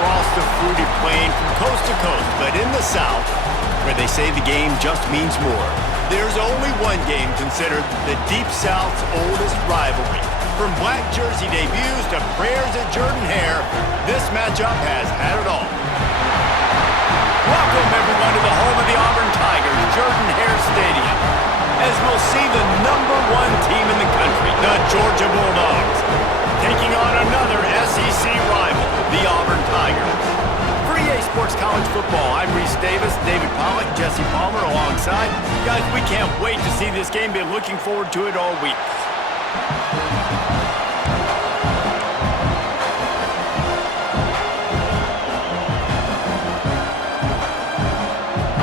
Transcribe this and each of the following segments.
across the fruited plain from coast to coast, but in the South, where they say the game just means more, there's only one game considered the Deep South's oldest rivalry. From black jersey debuts to prayers at Jordan-Hare, this matchup has had it all. Welcome, everyone, to the home of the Auburn Tigers, Jordan-Hare Stadium, as we'll see the #1 team in the country, the Georgia Bulldogs, taking on another SEC rival, the Auburn Tigers. For EA Sports College Football, I'm Reese Davis, David Pollack, Jesse Palmer alongside. Guys, we can't wait to see this game. Been looking forward to it all week.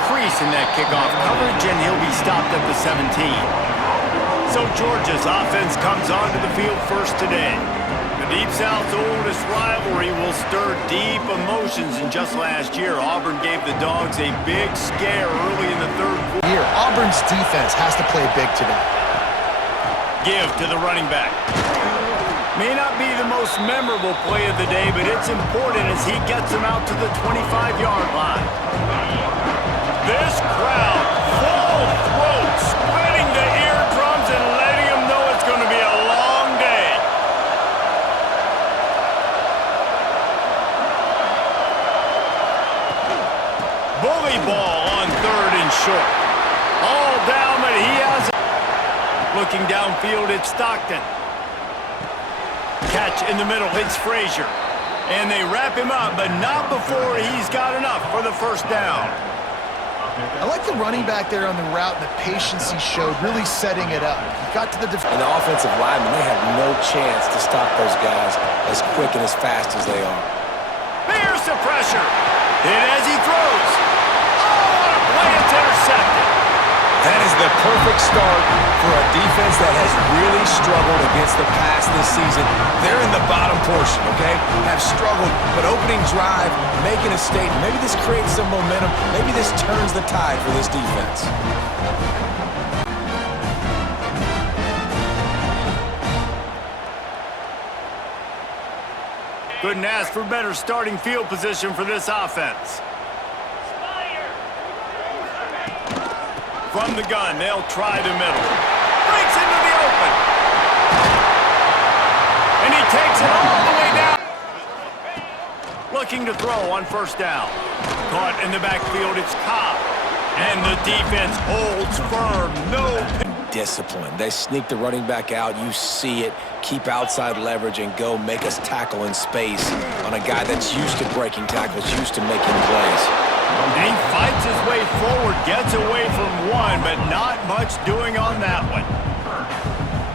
Crease in that kickoff coverage, and he'll be stopped at the 17. So Georgia's offense comes onto the field first today. The Deep South's oldest rivalry will stir deep emotions, and just last year, Auburn gave the Dogs a big scare early in the third quarter. Here, Auburn's defense has to play big today. Give to the running back. May not be the most memorable play of the day, but it's important as he gets him out to the 25-yard line. This crowd, full throat, splitting the eardrums and letting him know it's going to be a long day. Bully ball on 3rd and short. All down, but he has it. Looking downfield, it's Stockton. Catch in the middle, it's Frazier. And they wrap him up, but not before he's got enough for the first down. I like the running back there on the route and the patience he showed, really setting it up. He got to the defense. And the offensive linemen, they have no chance to stop those guys as quick and as fast as they are. There's the pressure. Hit as he throws. Oh, what a play! It's intercepted. That is the perfect start for a defense that has really struggled against the pass this season. They're in the bottom portion, okay? Have struggled, but opening drive, making a statement. Maybe this creates some momentum. Maybe this turns the tide for this defense. Couldn't ask for better starting field position for this offense. From the gun, they'll try the middle. Breaks into the open. And he takes it all the way down. Looking to throw on first down. Caught in the backfield, it's Cobb. And the defense holds firm. No. Discipline. They sneak the running back out. You see it. Keep outside leverage and go make us tackle in space on a guy that's used to breaking tackles, used to making plays. And he fights his way forward, gets away from one, but not much doing on that one.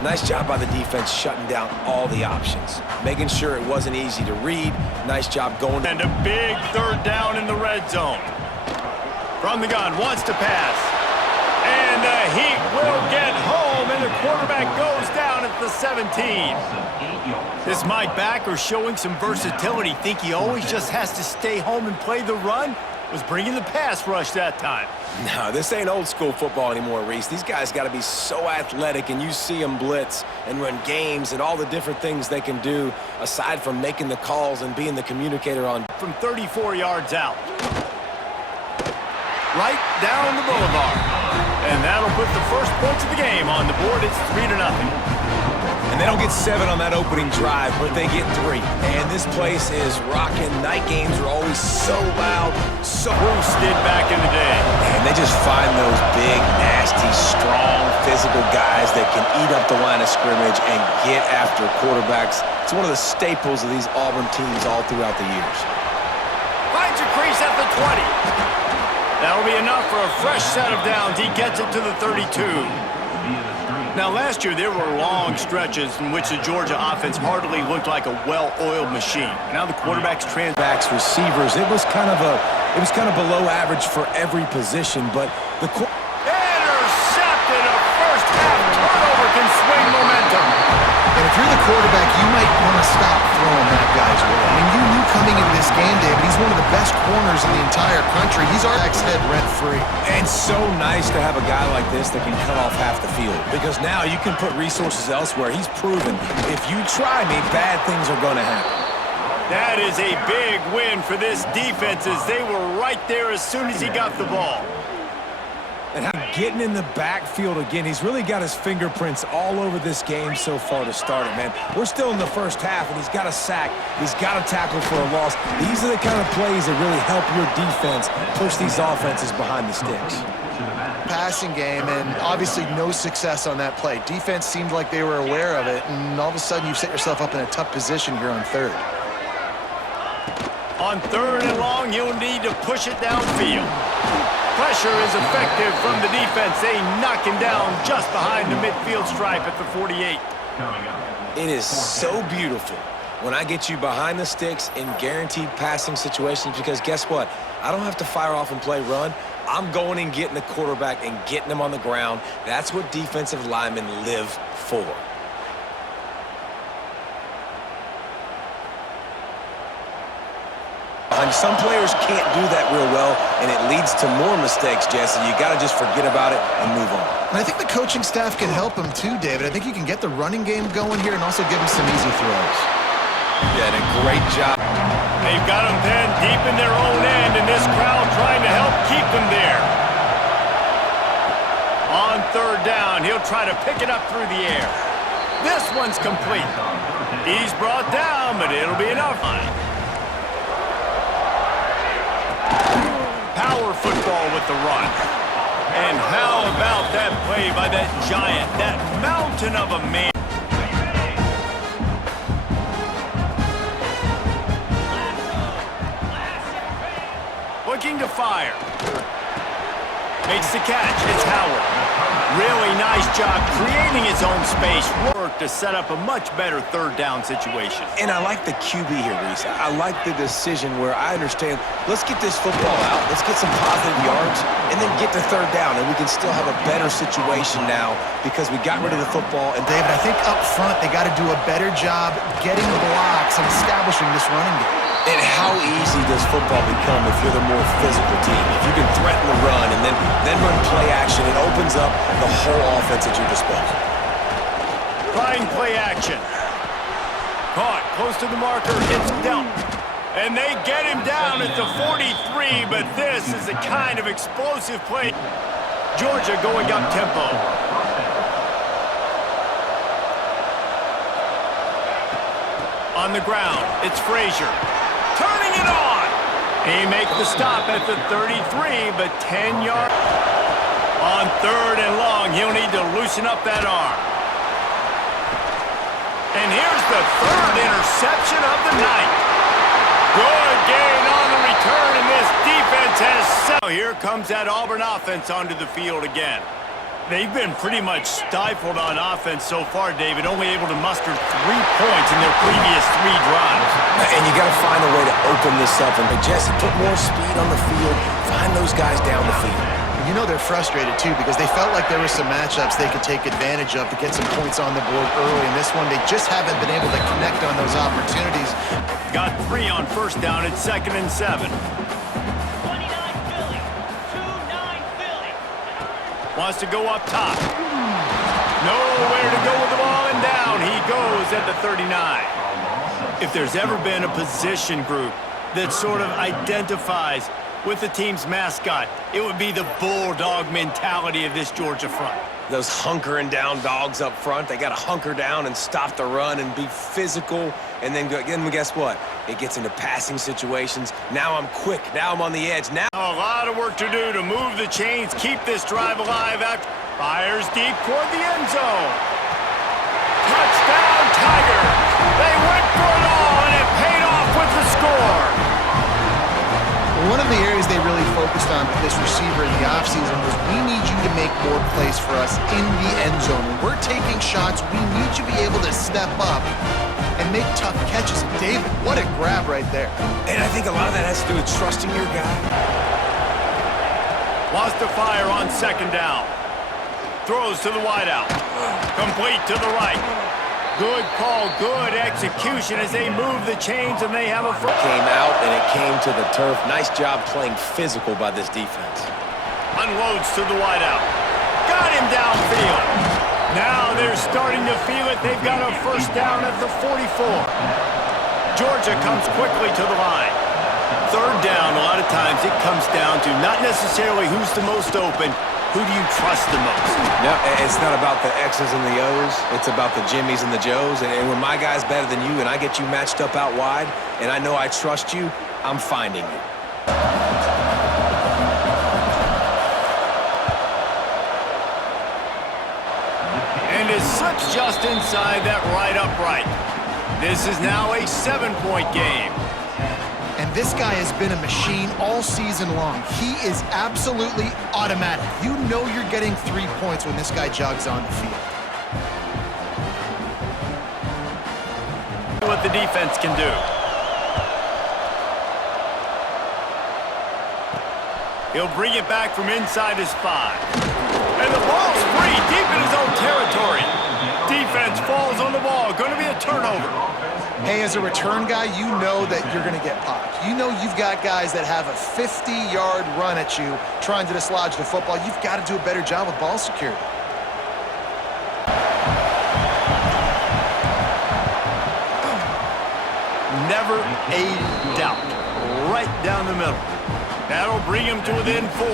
Nice job by the defense shutting down all the options, making sure it wasn't easy to read. Nice job going. And a big 3rd down in the red zone. From the gun, wants to pass. And the Heat will get home, and the quarterback goes down at the 17. This Mike backer showing some versatility. Think he always just has to stay home and play the run? Was bringing the pass rush that time. No, this ain't old school football anymore, Reese. These guys got to be so athletic, and you see them blitz and run games and all the different things they can do aside from making the calls and being the communicator on. From 34 yards out. Right down the boulevard. And that'll put the first points of the game on the board. It's 3-0. And they don't get 7 on that opening drive, but they get 3. And this place is rocking. Night games are always so loud. So Bruce did back in the day. And they just find those big, nasty, strong, physical guys that can eat up the line of scrimmage and get after quarterbacks. It's one of the staples of these Auburn teams all throughout the years. Finds a crease at the 20. That'll be enough for a fresh set of downs. He gets it to the 32. Now, last year, there were long stretches in which the Georgia offense hardly looked like a well-oiled machine. Now the quarterbacks, receivers, it was kind of below average for every position, but the intercepted. A first-half turnover can swing momentum. And if you're the quarterback, you might want to stop throwing that guy's way. I mean, you knew coming into this game, David, he's one of the best corners in the entire country. He's our ex-head rent-free. And so nice to have a guy like this that can cut off half the field, because now you can put resources elsewhere. He's proven if you try me, bad things are going to happen. That is a big win for this defense as they were right there as soon as he got the ball. And getting in the backfield again, he's really got his fingerprints all over this game so far to start it, man. We're still in the first half, and he's got a sack. He's got a tackle for a loss. These are the kind of plays that really help your defense push these offenses behind the sticks. Passing game, and obviously no success on that play. Defense seemed like they were aware of it, and all of a sudden you've set yourself up in a tough position here on third. On third and long, you'll need to push it downfield. Pressure is effective from the defense. They knock him down just behind the midfield stripe at the 48. It is so beautiful when I get you behind the sticks in guaranteed passing situations, because guess what? I don't have to fire off and play run. I'm going and getting the quarterback and getting him on the ground. That's what defensive linemen live for. Some players can't do that real well, and it leads to more mistakes, Jesse. You got to just forget about it and move on. And I think the coaching staff can help him too, David. I think you can get the running game going here and also give him some easy throws. Yeah, and a great job. They've got him pinned deep in their own end, and this crowd trying to help keep them there. On third down, he'll try to pick it up through the air. This one's complete. He's brought down, but it'll be enough. Power football with the run. And how about that play by that giant, that mountain of a man? Looking to fire. Makes the catch. It's Howard. Really nice job creating his own space. Work to set up a much better third down situation. And I like the QB here, Reese. I like the decision where I understand, let's get this football out, let's get some positive yards, and then get to third down, and we can still have a better situation now because we got rid of the football. And David, I think up front they got to do a better job getting blocks and establishing this running game. And how easy does football become if you're the more physical team? If you can threaten the run and then run play action, it opens up the whole offense at your disposal. Trying play action. Caught close to the marker. It's dealt. And they get him down at the 43, but this is the kind of explosive play. Georgia going up tempo. On the ground, it's Frazier. Turning it on! He makes the stop at the 33, but 10 yards. On third and long, he'll need to loosen up that arm. And here's the third interception of the night. Good gain on the return, and this defense has set. Here comes that Auburn offense onto the field again. They've been pretty much stifled on offense so far, David, only able to muster 3 points in their previous 3 drives. And you got to find a way to open this up. And Jesse, put more speed on the field. Find those guys down the field. You know they're frustrated too because they felt like there were some matchups they could take advantage of to get some points on the board early. In this one, they just haven't been able to connect on those opportunities. Got 3 on first down at 2nd and 7. Wants to go up top. Nowhere to go with the ball, and down he goes at the 39. If there's ever been a position group that sort of identifies with the team's mascot, it would be the bulldog mentality of this Georgia front. Those hunkering down dogs up front, they got to hunker down and stop the run and be physical. And then guess what? It gets into passing situations. Now I'm quick. Now I'm on the edge. Now a lot of work to do to move the chains, keep this drive alive. Out fires deep toward the end zone. Touchdown, Tigers! They went for it all, and it paid off with the score. One of the areas they really focused on with this receiver in the offseason was we need you to make more plays for us in the end zone. When we're taking shots, we need you to be able to step up and make tough catches. David, what a grab right there. And I think a lot of that has to do with trusting your guy. Wants to fire on 2nd down. Throws to the wideout. Complete to the right. Good call, good execution as they move the chains and they have a... Came out and it came to the turf. Nice job playing physical by this defense. Unloads to the wideout. Got him downfield. Now they're starting to feel it. They've got a first down at the 44. Georgia comes quickly to the line. Third down, a lot of times it comes down to not necessarily who's the most open, who do you trust the most? No, it's not about the X's and the O's. It's about the Jimmies and the Joes. And when my guy's better than you and I get you matched up out wide and I know I trust you, I'm finding you. And it slips just inside that right upright. This is now a 7-point game. And this guy has been a machine all season long. He is absolutely automatic. You know you're getting 3 points when this guy jogs on the field. What the defense can do. He'll bring it back from inside his 5. And the ball's free deep in his own territory. Defense falls on the ball. Going to be a turnover. Hey, as a return guy, you know that you're going to get popped. You know you've got guys that have a 50-yard run at you trying to dislodge the football. You've got to do a better job with ball security. Never a doubt. Right down the middle. That'll bring him to within 4.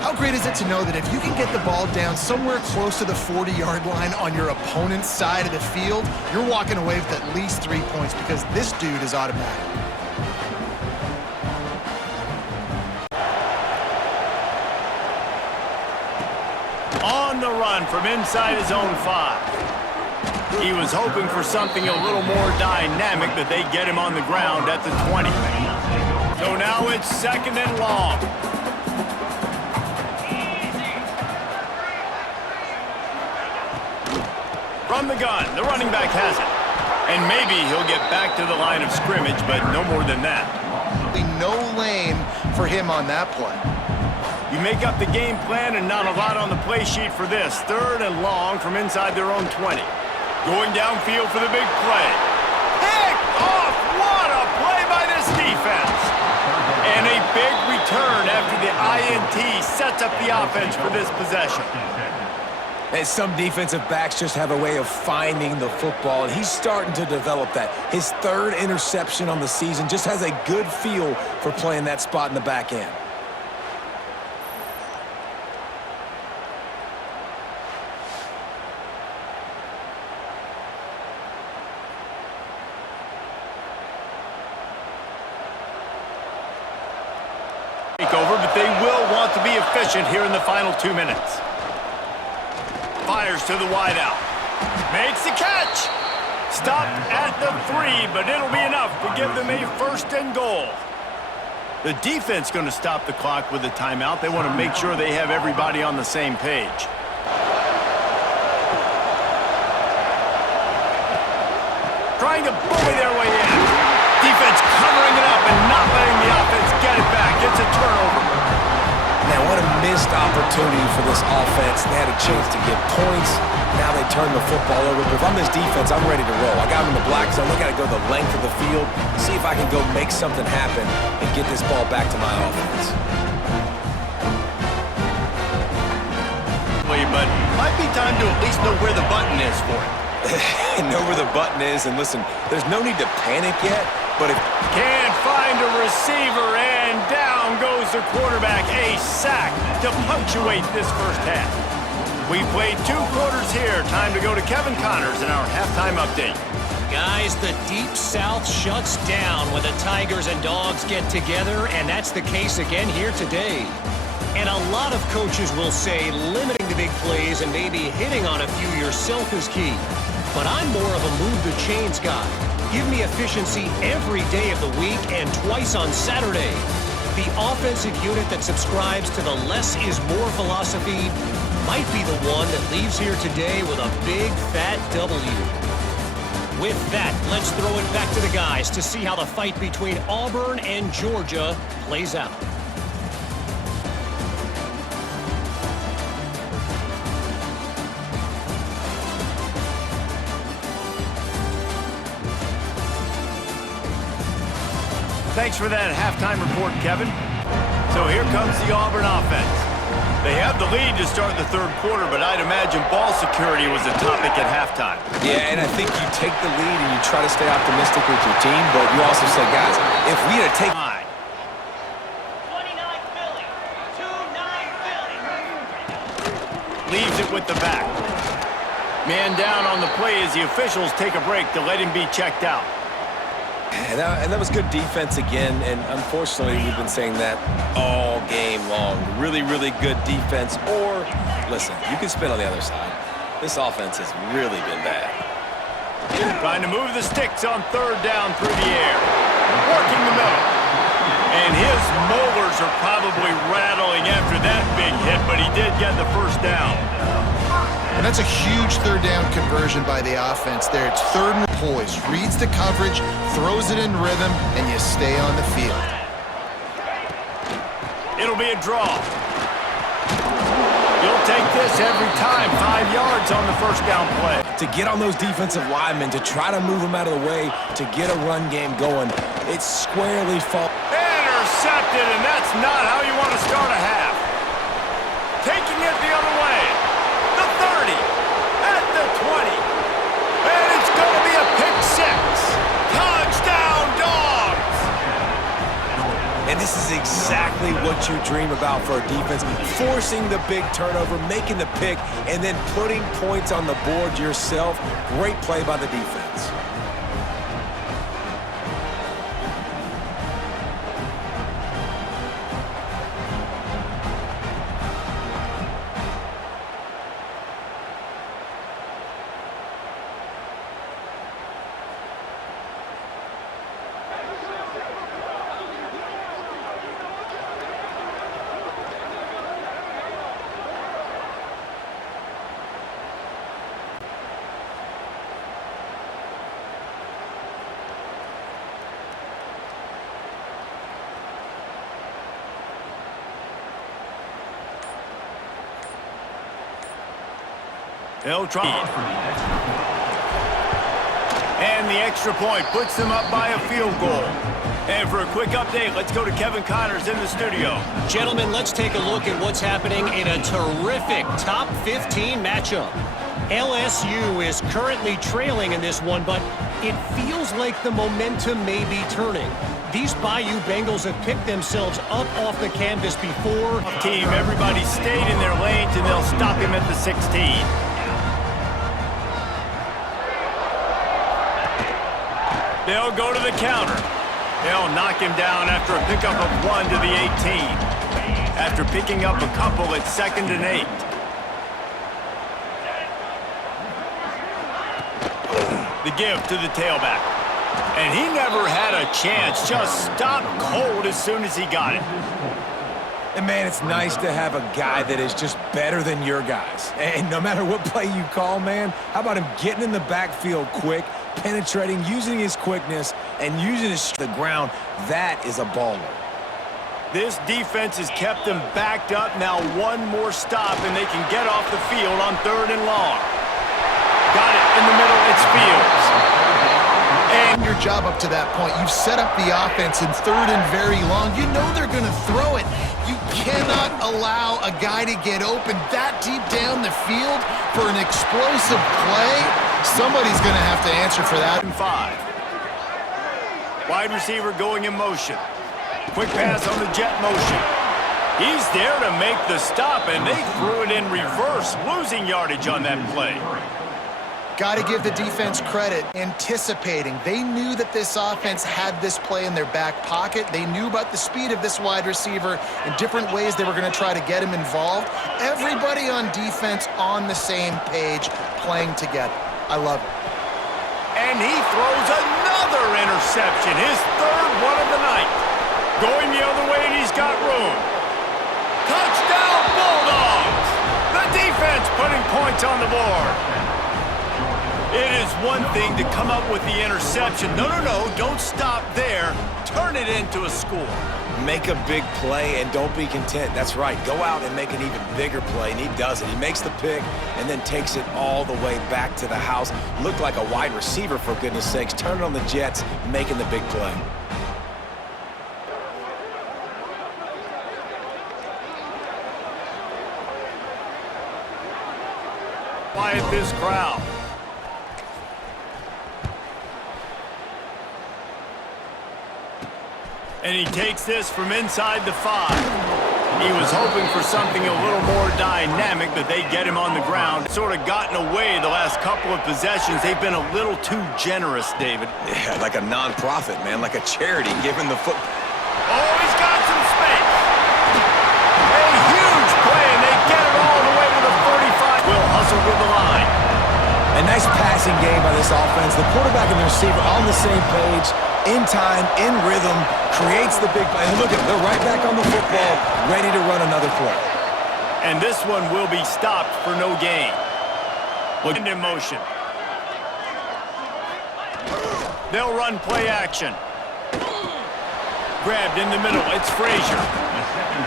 How great is it to know that if you can get the ball down somewhere close to the 40-yard line on your opponent's side of the field, you're walking away with at least 3 points because this dude is automatic. On the run from inside his own 5. He was hoping for something a little more dynamic, but they get him on the ground at the 20. So now it's 2nd and long. From the gun, the running back has it. And maybe he'll get back to the line of scrimmage, but no more than that. No lane for him on that play. You make up the game plan and not a lot on the play sheet for this. 3rd and long from inside their own 20. Going downfield for the big play. Picked off! What a play by this defense! And a big return after the INT sets up the offense for this possession. And some defensive backs just have a way of finding the football, and he's starting to develop that. His 3rd interception on the season just has a good feel for playing that spot in the back end. Over, but they will want to be efficient here in the final 2 minutes. Fires to the wideout. Makes the catch. Stopped at the 3, but it'll be enough to give them a 1st and goal. The defense going to stop the clock with a timeout. They want to make sure they have everybody on the same page. Trying to bully their way in. Defense covering it up and not letting the offense get it back. It's a turnover. Man, what a missed opportunity for this offense. They had a chance to get points. Now they turn the football over. But if I'm this defense, I'm ready to roll. I got them in the black zone. I got to go the length of the field, see if I can go make something happen and get this ball back to my offense. But might be time to at least know where the button is for it. Know where the button is, and listen, there's no need to panic yet, but if... Can't find a receiver, and down goes the quarterback. A sack to punctuate this first half. We played 2 quarters here. Time to go to Kevin Connors in our halftime update. Guys, the Deep South shuts down when the Tigers and Dogs get together, and that's the case again here today. And a lot of coaches will say limiting the big plays and maybe hitting on a few yourself is key. But I'm more of a move the chains guy. Give me efficiency every day of the week and twice on Saturday. The offensive unit that subscribes to the less is more philosophy might be the one that leaves here today with a big fat W. With that, let's throw it back to the guys to see how the fight between Auburn and Georgia plays out. Thanks for that halftime report, Kevin. So here comes the Auburn offense. They have the lead to start the third quarter, but I'd imagine ball security was a topic at halftime. Yeah, and I think you take the lead and you try to stay optimistic with your team, but you also say, guys, if we had to take... 29 Philly, 2-9 Philly. Leaves it with the back. Man down on the play as the officials take a break to let him be checked out. And that was good defense again, and unfortunately, we've been saying that all game long. Really, really good defense, or, listen, you can spin on the other side. This offense has really been bad. Trying to move the sticks on third down through the air. Working the middle. And his molars are probably rattling after that big hit, but he did get the first down. And that's a huge third down conversion by the offense there. It's third and poise, reads the coverage, throws it in rhythm, and you stay on the field. It'll be a draw. You'll take this every time. 5 yards on the first down play. To get on those defensive linemen, to try to move them out of the way, to get a run game going, it's squarely fault. Intercepted, and that's not how you want to start a half. Taking it the other way. The 30, at the 20, and it's going to be a pick six. Touchdown, Dogs! And this is exactly what you dream about for a defense. Forcing the big turnover, making the pick, and then putting points on the board yourself. Great play by the defense. They'll try. And the extra point puts them up by a field goal. And for a quick update, let's go to Kevin Connors in the studio. Gentlemen, let's take a look at what's happening in a terrific top 15 matchup. LSU is currently trailing in this one, but it feels like the momentum may be turning. These Bayou Bengals have picked themselves up off the canvas before. Team, everybody stayed in their lanes, and they'll stop him at the 16. They'll go to the counter. They'll knock him down after a pickup of 1 to the 18. After picking up a couple, it's 2nd and 8. The give to the tailback. And he never had a chance. Just stopped cold as soon as he got it. And, man, it's nice to have a guy that is just better than your guys. And no matter what play you call, man, how about him getting in the backfield quick, penetrating, using his quickness, and using his the ground? That is a baller. This defense has kept them backed up. Now one more stop, and they can get off the field on 3rd and long. Got it in the middle. It's Fields. And your job up to that point, you've set up the offense in 3rd and very long. You know they're going to throw it. You cannot allow a guy to get open that deep down the field for an explosive play. Somebody's going to have to answer for that. 5. Wide receiver going in motion. Quick pass on the jet motion. He's there to make the stop, and they threw it in reverse, losing yardage on that play. Got to give the defense credit, anticipating. They knew that this offense had this play in their back pocket. They knew about the speed of this wide receiver and different ways they were going to try to get him involved. Everybody on defense on the same page, playing together. I love it. And he throws another interception, his 3rd one of the night. Going the other way, and he's got room. Touchdown, Bulldogs! The defense putting points on the board. It is one thing to come up with the interception. No, don't stop there. Turn it into a score. Make a big play and don't be content. That's right. Go out and make an even bigger play, and he does it. He makes the pick and then takes it all the way back to the house. Looked like a wide receiver, for goodness sakes. Turn it on the Jets, making the big play. Quiet this crowd. And he takes this from inside the 5. He was hoping for something a little more dynamic, but they get him on the ground. Sort of gotten away the last couple of possessions. They've been a little too generous, David. Yeah, like a non-profit, man, like a charity giving the foot. Oh, he's got some space. A huge play, and they get it all the way to the 35. Will hustle with the line. A nice passing game by this offense. The quarterback and the receiver on the same page, in time, in rhythm, creates the big play. And look at, they're right back on the football, ready to run another play. And this one will be stopped for no gain. Look in motion. They'll run play action. Grabbed in the middle. It's Frazier.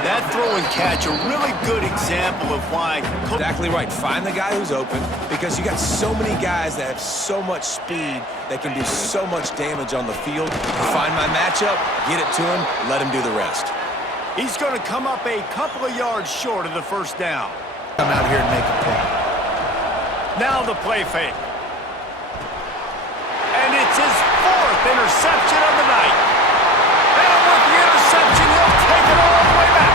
That throw and catch, a really good example of why. Exactly right. Find the guy who's open, because you got so many guys that have so much speed that can do so much damage on the field. Find my matchup, get it to him, let him do the rest. He's going to come up a couple of yards short of the first down. Come out here and make a play. Now the play fake. And it's his 4th interception of the night. And with the interception, he'll take it all the way back.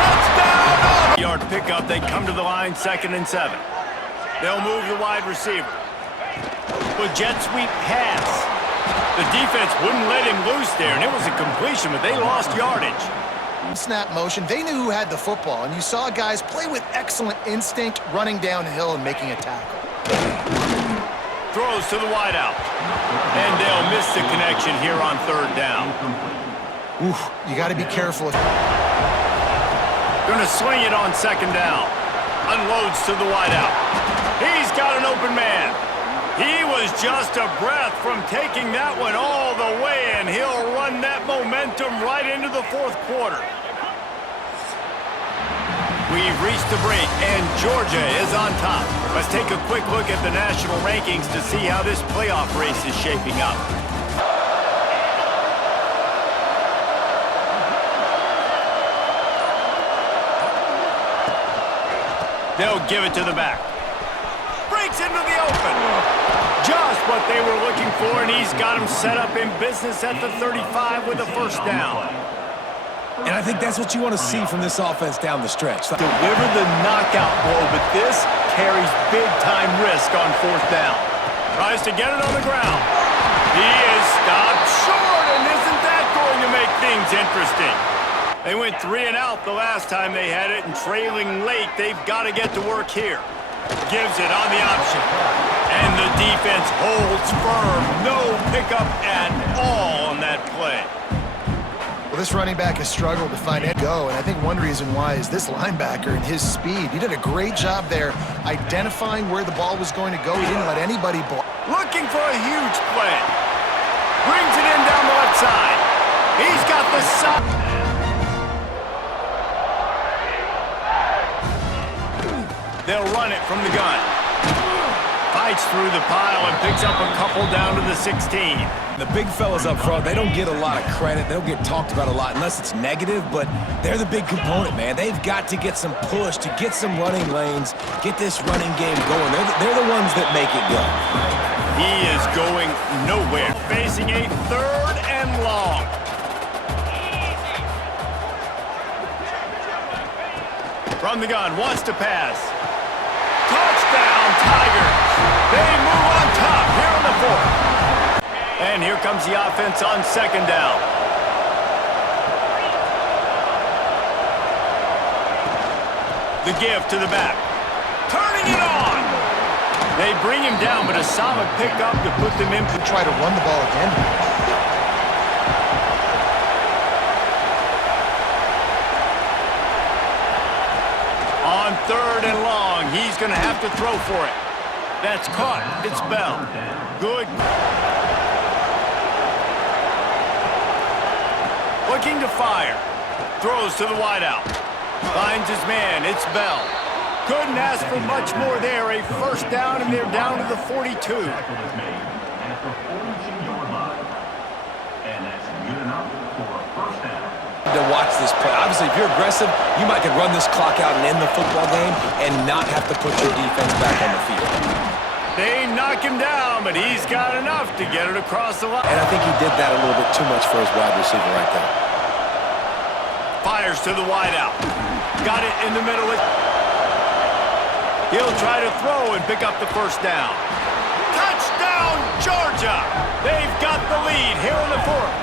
Touchdown! Yard pickup, they come to the line, 2nd and 7. They'll move the wide receiver. With jet sweep pass. The defense wouldn't let him loose there, and it was a completion, but they lost yardage. Snap motion. They knew who had the football, and you saw guys play with excellent instinct, running downhill and making a tackle. Throws to the wideout. And they'll miss the connection here on 3rd down. Oof, you got to be careful. Gonna swing it on 2nd down. Unloads to the wideout. He's got an open man. He was just a breath from taking that one all the way, and he'll run that momentum right into the 4th quarter. We've reached the break, and Georgia is on top. Let's take a quick look at the national rankings to see how this playoff race is shaping up. They'll give it to the back. Breaks into the open. Just what they were looking for, and he's got him set up in business at the 35 with a 1st down. And I think that's what you want to see from this offense down the stretch. Deliver the knockout blow, but this carries big-time risk on 4th down. Tries to get it on the ground. He is stopped short, and isn't that going to make things interesting? They went 3 and out the last time they had it, and trailing late, they've got to get to work here. Gives it on the option. And the defense holds firm. No pickup at all on that play. Well, this running back has struggled to find it go, and I think one reason why is this linebacker and his speed. He did a great job there identifying where the ball was going to go. He didn't let anybody block. Looking for a huge play. Brings it in down the left side. He's got the side. They'll run it from the gun. Fights through the pile and picks up a couple down to the 16. The big fellas up front, they don't get a lot of credit. They don't get talked about a lot unless it's negative, but they're the big component, man. They've got to get some push, to get some running lanes, get this running game going. They're the ones that make it go. He is going nowhere. Facing a 3rd and long. From the gun, wants to pass. Touchdown, Tigers! They move on top here in the 4th. And here comes the offense on 2nd down. The give to the back. Turning it on! They bring him down, but a solid pickup to put them in. Try to run the ball again. On 3rd and long, he's going to have to throw for it. That's caught. It's Bell. Good. Looking to fire. Throws to the wideout. Finds his man. It's Bell. Couldn't ask for much more there. A 1st down, and they're down to the 42. To watch this play. Obviously, if you're aggressive, you might could run this clock out and end the football game and not have to put your defense back on the field. They knock him down, but he's got enough to get it across the line. And I think he did that a little bit too much for his wide receiver right there. Fires to the wideout. Got it in the middle. He'll try to throw and pick up the first down. Touchdown, Georgia! They've got the lead here in the fourth.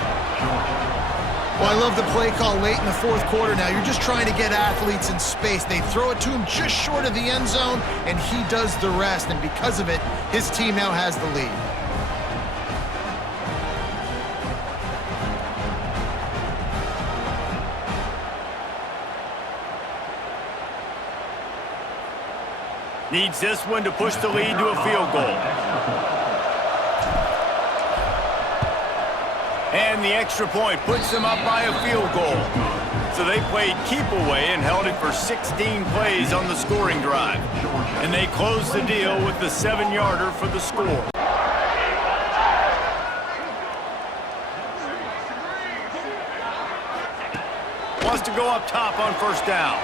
Well, I love the play call late in the fourth quarter now. You're just trying to get athletes in space. They throw it to him just short of the end zone, and he does the rest. And because of it, his team now has the lead. Needs this one to push the lead to a field goal. And the extra point puts them up by a field goal. So they played keep away and held it for 16 plays on the scoring drive. And they closed the deal with the 7-yarder for the score. Wants to go up top on first down.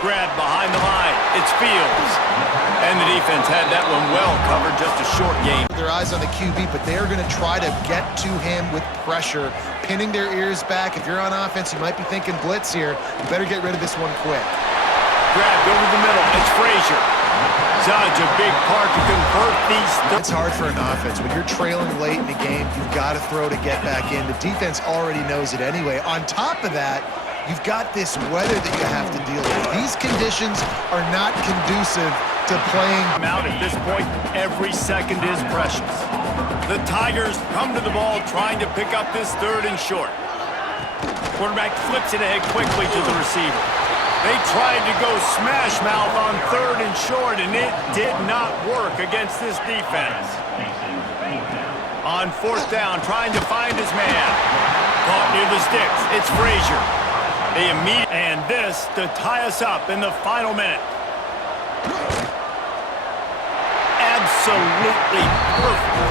Grabbed behind the line. It's Fields. And the defense had that one well covered, just a short game. Their eyes on the QB, but they're going to try to get to him with pressure, pinning their ears back. If you're on offense, you might be thinking blitz here. You better get rid of this one quick. Grabbed over the middle. It's Frazier. Such a big part to convert these. It's hard for an offense. When you're trailing late in the game, you've got to throw to get back in. The defense already knows it anyway. On top of that, you've got this weather that you have to deal with. These conditions are not conducive to playing. Out at this point, every second is precious. The Tigers come to the ball trying to pick up this third and short. Quarterback flips it ahead quickly to the receiver. They tried to go smash mouth on third and short, and it did not work against this defense. On fourth down, trying to find his man. Caught near the sticks. It's Frazier. They and this to tie us up in the final minute. Absolutely perfect.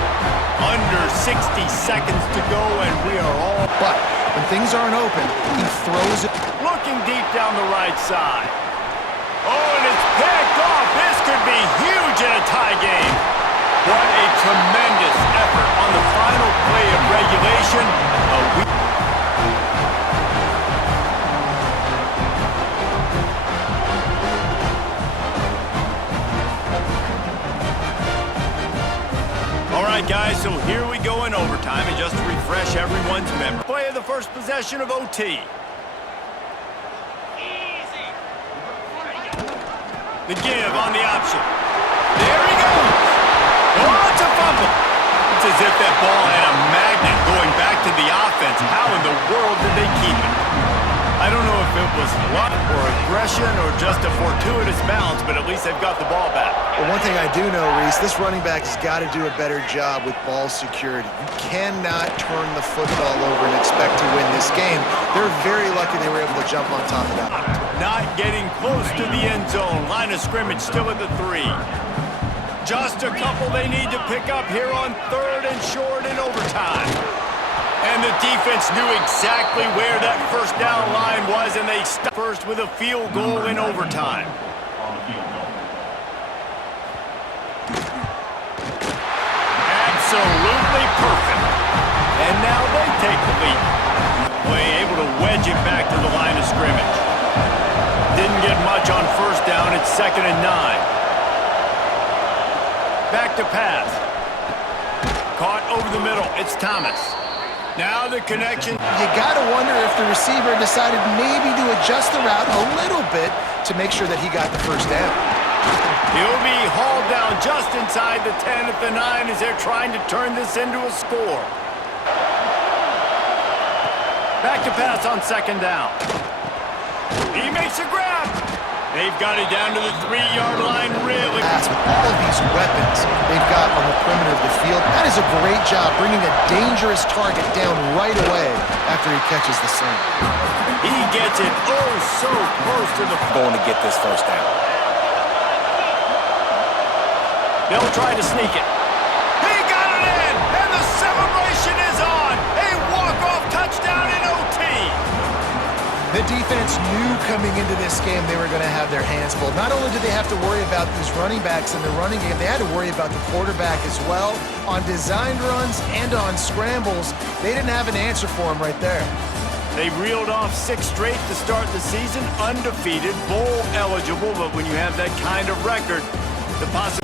Under 60 seconds to go, and we are all... But when things aren't open, he throws it. Looking deep down the right side. Oh, and it's picked off. This could be huge in a tie game. What a tremendous effort on the final play of regulation. All right, guys, so here we go in overtime, and just to refresh everyone's memory. Play of the first possession of OT. The give on the option. There he goes. Oh, it's a fumble. It's as if that ball had a magnet going back to the offense. How in the world did they keep it? I don't know if it was luck or aggression or just a fortuitous bounce, but at least they've got the ball back. Well, one thing I do know, Reese, this running back has got to do a better job with ball security. You cannot turn the football over and expect to win this game. They're very lucky they were able to jump on top of that. Not getting close to the end zone. Line of scrimmage still at the 3. Just a couple they need to pick up here on third and short in overtime. And the defense knew exactly where that first down line was, and they stopped first with a field goal in overtime. Absolutely perfect. And now they take the lead. Play able to wedge it back to the line of scrimmage. Didn't get much on first down. It's 2nd and 9. Back to pass. Caught over the middle. It's Thomas. Now the connection. You got to wonder if the receiver decided maybe to adjust the route a little bit to make sure that he got the first down. He'll be hauled down just inside the 10 at the 9 as they're trying to turn this into a score. Back to pass on 2nd down. He makes a grab. They've got it down to the 3-yard line, really. With all of these weapons they've got on the perimeter of the field, that is a great job bringing a dangerous target down right away after he catches the sling. He gets it oh so close to the... Going to get this first down. They'll try to sneak it. He got it in, and the celebration is on. A walk-off touchdown in OT. The defense knew coming into this game they were going to have their hands full. Not only did they have to worry about these running backs in the running game, they had to worry about the quarterback as well. On designed runs and on scrambles, they didn't have an answer for him right there. They reeled off 6 straight to start the season, undefeated, bowl eligible, but when you have that kind of record, the possibility